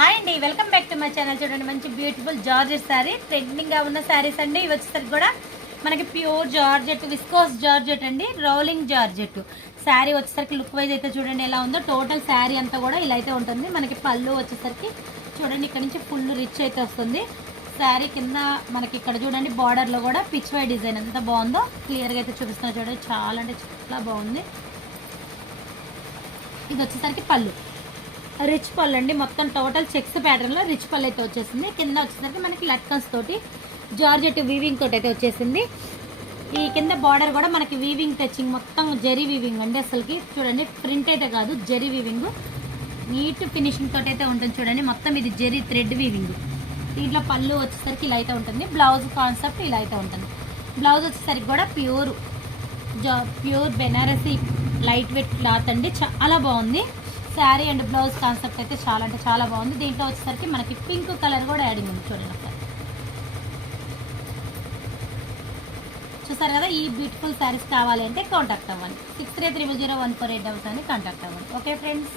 Hi అండి, welcome back to my channel. చూడండి, మంచి బ్యూటిఫుల్ జార్జెట్ శారీ, ట్రెండింగ్గా ఉన్న శారీస్ అండి. ఇవి వచ్చేసరికి కూడా మనకి ప్యూర్ జార్జెట్, విస్కోస్ జార్జెట్ అండి, రోలింగ్ జార్జెట్. శారీ వచ్చేసరికి లుక్ వైజ్ అయితే చూడండి ఎలా ఉందో. టోటల్ శారీ అంతా కూడా ఇలా అయితే ఉంటుంది. మనకి పళ్ళు వచ్చేసరికి చూడండి ఇక్కడ నుంచి ఫుల్ రిచ్ అయితే వస్తుంది. శారీ కింద మనకి ఇక్కడ చూడండి బార్డర్లో కూడా పిచ్ వై డిజైన్ ఎంత బాగుందో క్లియర్గా అయితే చూపిస్తున్నా. చూడండి చాలా అంటే చాలా బాగుంది. ఇది వచ్చేసరికి పళ్ళు, రిచ్ పళ్ళు అండి. మొత్తం టోటల్ చెక్స్ ప్యాటర్న్లో రిచ్ పళ్ళు అయితే వచ్చేసింది. కింద వచ్చేసరికి మనకి లట్కన్స్ తోటి జార్జెట్ వీవింగ్ తోటి అయితే వచ్చేసింది. ఈ కింద బార్డర్ కూడా మనకి వీవింగ్ టచింగ్, మొత్తం జరీ వీవింగ్ అండి. అసలుకి చూడండి ప్రింట్ అయితే కాదు, జరీ వీవింగ్, నీట్ ఫినిషింగ్ తోటి అయితే ఉంటుంది. చూడండి మొత్తం ఇది జరీ థ్రెడ్ వీవింగ్. దీంట్లో పళ్ళు వచ్చేసరికి ఇలా అయితే ఉంటుంది. బ్లౌజ్ కాన్సెప్ట్ ఇలా అయితే ఉంటుంది. బ్లౌజ్ వచ్చేసరికి కూడా pure Banarasi light weight cloth అండి, చాలా బాగుంది. శారీ అండ్ బ్లౌజ్ కాన్సెప్ట్ అయితే చాలా అంటే చాలా బాగుంది. దీంట్లో వచ్చేసరికి మనకి పింక్ కలర్ కూడా యాడింగ్ ఉంది. చూడండి ఒకసారి చూసారు కదా. ఈ బ్యూటిఫుల్ శారీస్ కావాలి అంటే కాంటాక్ట్ అవ్వండి. 63300148 అని కాంటాక్ట్ అవ్వండి. Okay friends.